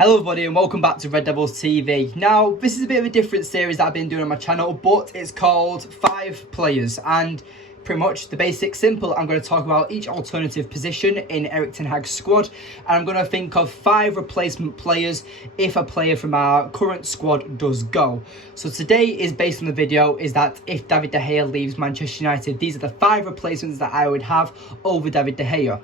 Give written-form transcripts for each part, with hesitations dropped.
Hello everybody and welcome back to Red Devils TV. Now, this is a bit of a different series that I've been doing on my channel, but it's called 5 Players, and pretty much the basics simple. I'm going to talk about each alternative position in Erik ten Hag's squad, and I'm going to think of 5 replacement players if a player from our current squad does go. So today is based on the video is that if David De Gea leaves Manchester United, these are the 5 replacements that I would have over David De Gea.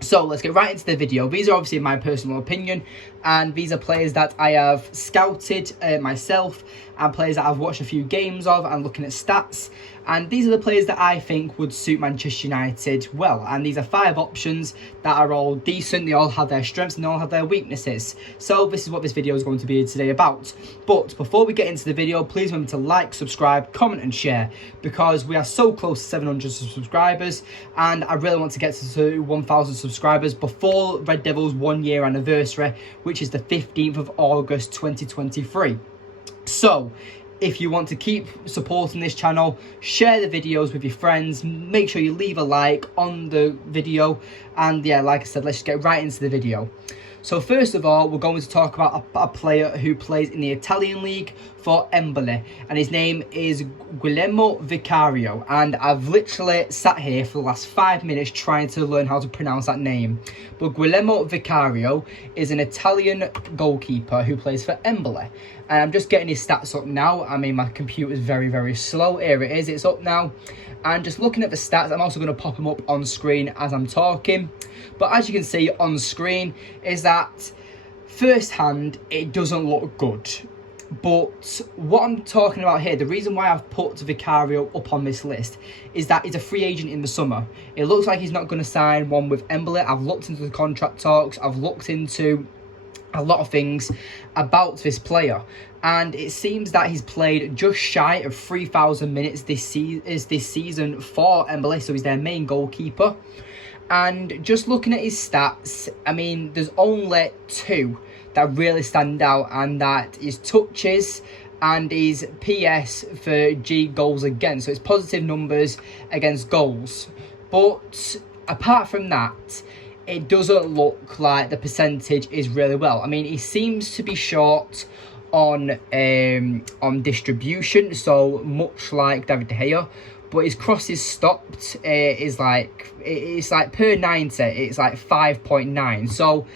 So let's get right into the video. These are obviously my personal opinion, and these are players that I have scouted myself, and players that I've watched a few games of and looking at stats. And these are the players that I think would suit Manchester United well. And these are 5 options that are all decent. They all have their strengths and they all have their weaknesses. So this is what this video is going to be today about. But before we get into the video, please remember to like, subscribe, comment and share, because we are so close to 700 subscribers, and I really want to get to 1,000 subscribers before Red Devils' 1-year anniversary, which is the 15th of August 2023. So if you want to keep supporting this channel, share the videos with your friends, make sure you leave a like on the video, and yeah, like I said, let's just get right into the video. So first of all, we're going to talk about a player who plays in the Italian league for Empoli, and his name is Guillermo Vicario, and I've literally sat here for the last 5 minutes trying to learn how to pronounce that name. But Guillermo Vicario is an Italian goalkeeper who plays for Empoli, and I'm just getting his stats up now. I mean, my computer's very slow. Here it is, it's up now. And just looking at the stats, I'm also going to pop them up on screen as I'm talking. But as you can see on screen, is that first hand, it doesn't look good. But what I'm talking about here, the reason why I've put Vicario up on this list is that he's a free agent in the summer. It looks like he's not going to sign one with Empoli. I've looked into the contract talks. I've looked into a lot of things about this player, and it seems that he's played just shy of 3,000 minutes this season for Empoli, so he's their main goalkeeper. And just looking at his stats, I mean, there's only 2 that really stand out, and that is touches and his PS for G goals against. So it's positive numbers against goals. But apart from that, it doesn't look like the percentage is really well. I mean, he seems to be short on distribution, so much like David De Gea, but his crosses stopped is like, it's like per 90, it's like 5.9. So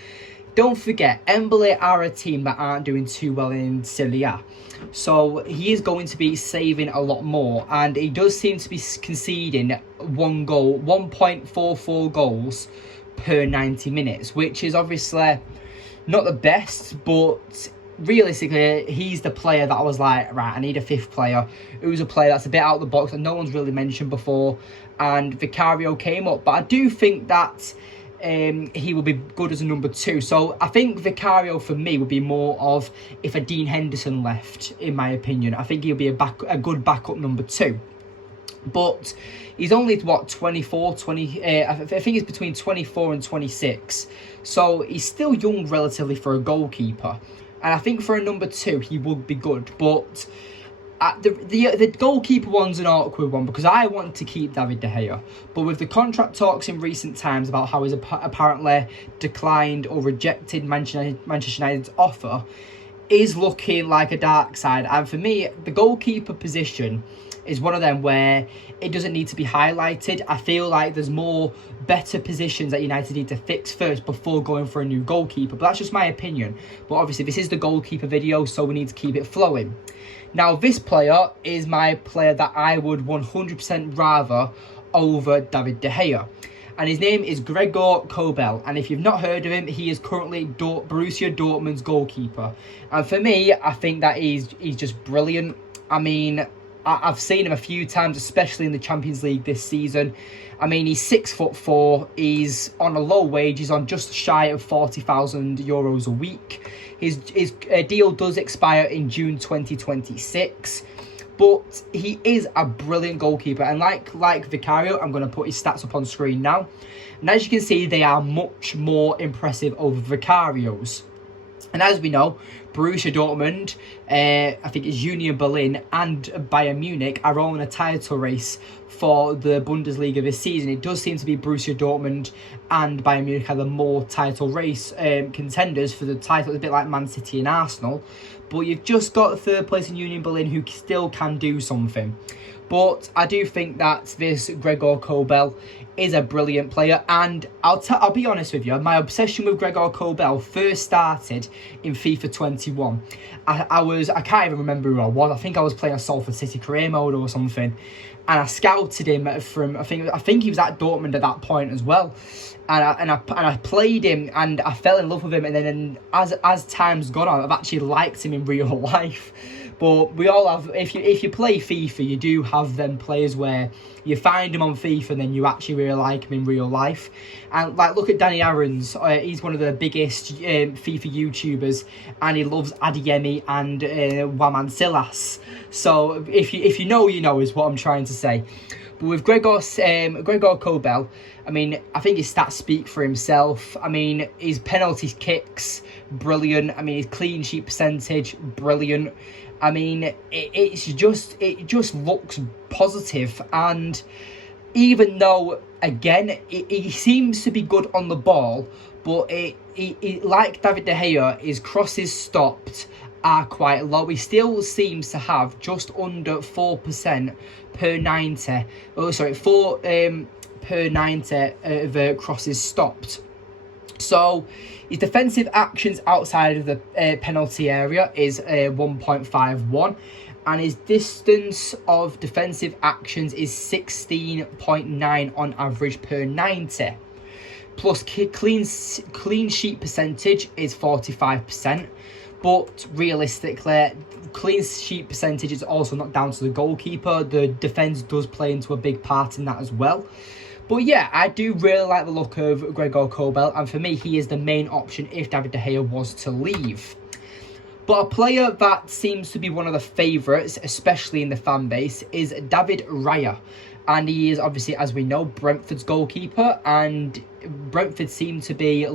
don't forget, Empoli are a team that aren't doing too well in Serie A. So he is going to be saving a lot more, and he does seem to be conceding 1.44 goals per 90 minutes, which is obviously not the best, but realistically, he's the player that I was like, right, I need a 5th player who's a player that's a bit out of the box that no one's really mentioned before, and Vicario came up. But I do think that he will be good as a number 2. So I think Vicario for me would be more of if a Dean Henderson left, in my opinion. I think he'll be a good backup number 2. But he's only, what, 24, 20... I think he's between 24 and 26. So he's still young relatively for a goalkeeper. And I think for a number 2, he would be good. But the goalkeeper one's an awkward one, because I want to keep David De Gea. But with the contract talks in recent times about how he's apparently declined or rejected Manchester United's offer, is looking like a dark side. And for me, the goalkeeper position is one of them where it doesn't need to be highlighted. I feel like there's more better positions that United need to fix first before going for a new goalkeeper. But that's just my opinion. But obviously, this is the goalkeeper video, so we need to keep it flowing. Now, this player is my player that I would 100% rather over David De Gea. And his name is Gregor Kobel. And if you've not heard of him, he is currently Borussia Dortmund's goalkeeper. And for me, I think that he's just brilliant. I mean, I've seen him a few times, especially in the Champions League this season. I mean, he's 6'4". He's on a low wage. He's on just shy of €40,000 a week. His deal does expire in June 2026. But he is a brilliant goalkeeper. And like Vicario, I'm going to put his stats up on screen now. And as you can see, they are much more impressive over Vicario's. And as we know, Borussia Dortmund, I think it's Union Berlin and Bayern Munich are all in a title race for the Bundesliga this season. It does seem to be Borussia Dortmund and Bayern Munich are the more title race contenders for the title, a bit like Man City and Arsenal. But you've just got third place in Union Berlin who still can do something. But I do think that this Gregor Kobel is a brilliant player, and I'll be honest with you, my obsession with Gregor Kobel first started in FIFA 21. I can't even remember who I was. I think I was playing a Salford City career mode or something, and I scouted him from I think he was at Dortmund at that point as well, and I played him and I fell in love with him, and then as time's gone on, I've actually liked him in real life. But we all have, if you play FIFA, you do have them players where you find him on FIFA and then you actually really like him in real life. And like, look at Danny Aarons. He's one of the biggest FIFA YouTubers, and he loves Adeyemi and Waman Silas. So if you know, you know is what I'm trying to say. But with Gregor Kobel, I mean, I think his stats speak for himself. I mean, his penalty kicks, brilliant. I mean, his clean sheet percentage, brilliant. I mean, it just looks positive, and even though, again, he seems to be good on the ball, but like David De Gea, his crosses stopped are quite low. He still seems to have just under 4% per 90. Oh, sorry, 4 per 90 of crosses stopped. So his defensive actions outside of the penalty area is 1.51, and his distance of defensive actions is 16.9 on average per 90. Plus clean sheet percentage is 45%, but realistically, clean sheet percentage is also not down to the goalkeeper. The defence does play into a big part in that as well. But yeah, I do really like the look of Gregor Kobel, and for me, he is the main option if David De Gea was to leave. But a player that seems to be one of the favourites, especially in the fan base, is David Raya. And he is obviously, as we know, Brentford's goalkeeper, and Brentford seem to be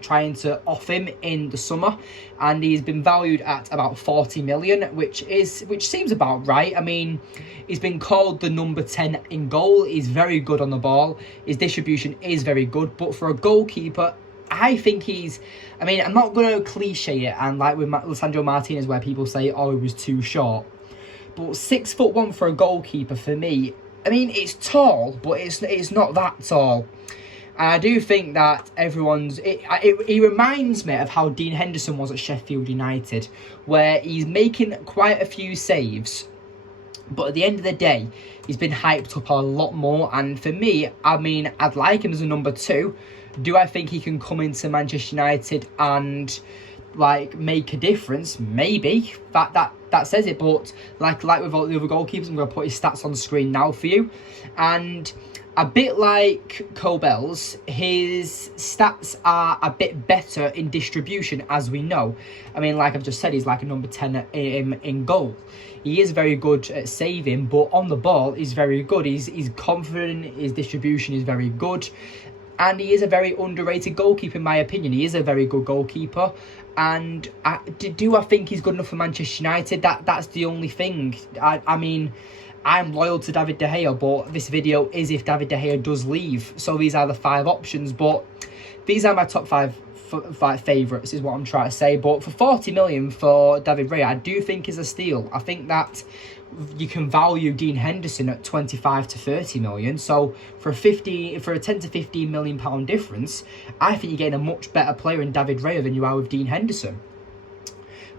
trying to off him in the summer, and he's been valued at about 40 million, which seems about right. I mean, he's been called the number 10 in goal. He's very good on the ball. His distribution is very good, but for a goalkeeper, I think he's, I mean, I'm not going to cliche it, and like with Lisandro Martinez, where people say, oh, he was too short, but 6'1" for a goalkeeper, for me, I mean, it's tall, but it's not that tall. And I do think that he reminds me of how Dean Henderson was at Sheffield United, where he's making quite a few saves, but at the end of the day, he's been hyped up a lot more. And for me, I mean, I'd like him as a number 2. Do I think he can come into Manchester United and like make a difference? Maybe. That says it. But like with all the other goalkeepers, I'm going to put his stats on the screen now for you. And a bit like Kobel's, his stats are a bit better in distribution, as we know. I mean, like I've just said, he's like a number 10 in goal. He is very good at saving, but on the ball, he's very good. He's confident, his distribution is very good. And he is a very underrated goalkeeper, in my opinion. He is a very good goalkeeper. And do I think he's good enough for Manchester United? That's the only thing. I mean, I'm loyal to David De Gea, but this video is if David De Gea does leave. So these are the 5 options. But these are my top 5 favourites, is what I'm trying to say. But for 40 million for David Raya, I do think is a steal. I think that you can value Dean Henderson at 25 to 30 million. So for a 10 to 15 million pound difference, I think you're getting a much better player in David Raya than you are with Dean Henderson.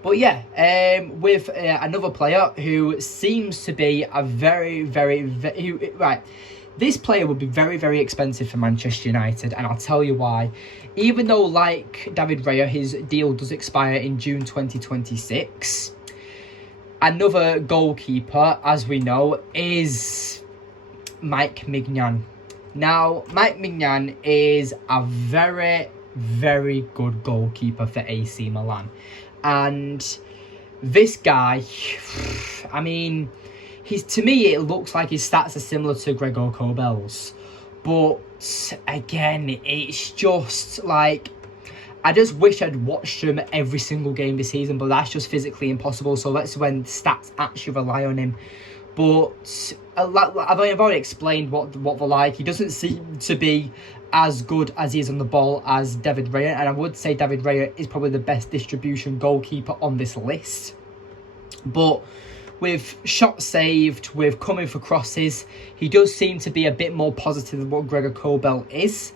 But yeah, with another player who seems to be a very, right. This player would be very, very expensive for Manchester United, and I'll tell you why. Even though, like David Raya, his deal does expire in June 2026, another goalkeeper, as we know, is Mike Mignan. Now, Mike Mignan is a very, very good goalkeeper for AC Milan. And this guy, I mean, to me, it looks like his stats are similar to Gregor Kobel's. But again, it's just like, I just wish I'd watched him every single game this season, but that's just physically impossible. So that's when stats actually rely on him. But I've already explained what they're like. He doesn't seem to be as good as he is on the ball as David Raya, and I would say David Raya is probably the best distribution goalkeeper on this list. But with shots saved, with coming for crosses, he does seem to be a bit more positive than what Gregor Kobel is.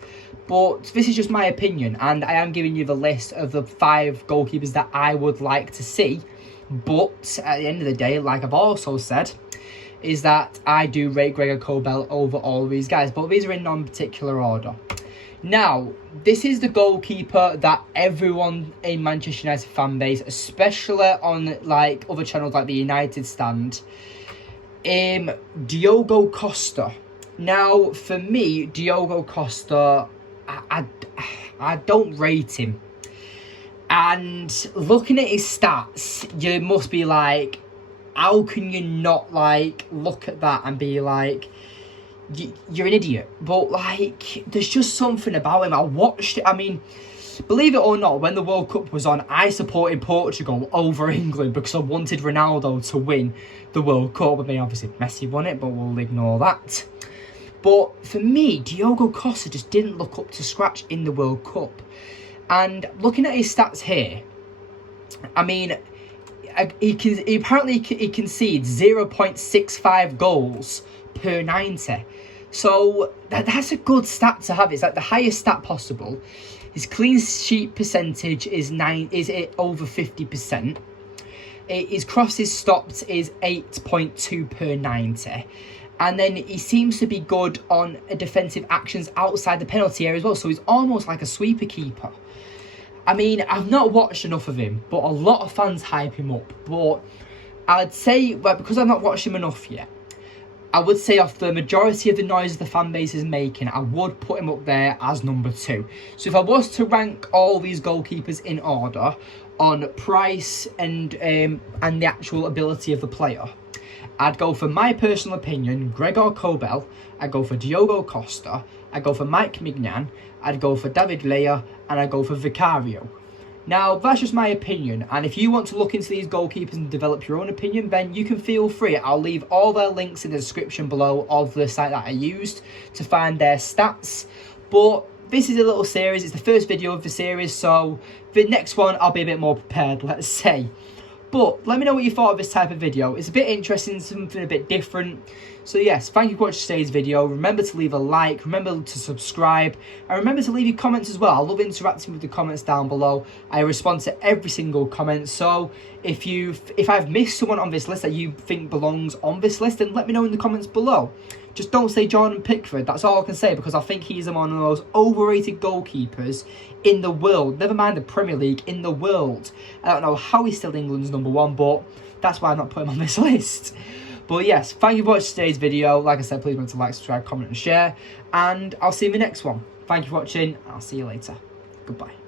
But this is just my opinion, and I am giving you the list of the 5 goalkeepers that I would like to see. But at the end of the day, like I've also said, is that I do rate Gregor Kobel over all of these guys, but these are in non-particular order. Now, this is the goalkeeper that everyone in Manchester United fan base, especially on like other channels like the United Stand, Diogo Costa. Now, for me, Diogo Costa, I don't rate him. And looking at his stats, you must be like, how can you not like look at that and be like, you're an idiot? But like, there's just something about him. I watched it. I mean, believe it or not, when the World Cup was on, I supported Portugal over England because I wanted Ronaldo to win the World Cup. I mean, obviously Messi won it, but we'll ignore that. But for me, Diogo Costa just didn't look up to scratch in the World Cup. And looking at his stats here, I mean, he concedes 0.65 goals per 90. So that's a good stat to have. It's like the highest stat possible. His clean sheet percentage is over 50%. His crosses stopped is 8.2 per 90. And then he seems to be good on defensive actions outside the penalty area as well. So he's almost like a sweeper keeper. I mean, I've not watched enough of him, but a lot of fans hype him up. But I'd say, well, because I've not watched him enough yet, I would say off the majority of the noise the fan base is making, I would put him up there as number 2. So if I was to rank all these goalkeepers in order on price and the actual ability of the player, I'd go for my personal opinion, Gregor Kobel. I'd go for Diogo Costa. I'd go for Mike Mignan. I'd go for David Raya. And I'd go for Vicario. Now, that's just my opinion. And if you want to look into these goalkeepers and develop your own opinion, then you can feel free. I'll leave all their links in the description below of the site that I used to find their stats. But this is a little series. It's the first video of the series. So the next one, I'll be a bit more prepared, let's say. But let me know what you thought of this type of video. It's a bit interesting, something a bit different. So yes, thank you for watching today's video. Remember to leave a like, remember to subscribe, and remember to leave your comments as well. I love interacting with the comments down below. I respond to every single comment. So if I've missed someone on this list that you think belongs on this list, then let me know in the comments below. Just don't say Jordan Pickford. That's all I can say, because I think he's one of the most overrated goalkeepers in the world. Never mind the Premier League, in the world. I don't know how he's still England's number 1, but that's why I'm not putting him on this list. But yes, thank you for watching today's video. Like I said, please remember to like, subscribe, comment and share. And I'll see you in the next one. Thank you for watching. I'll see you later. Goodbye.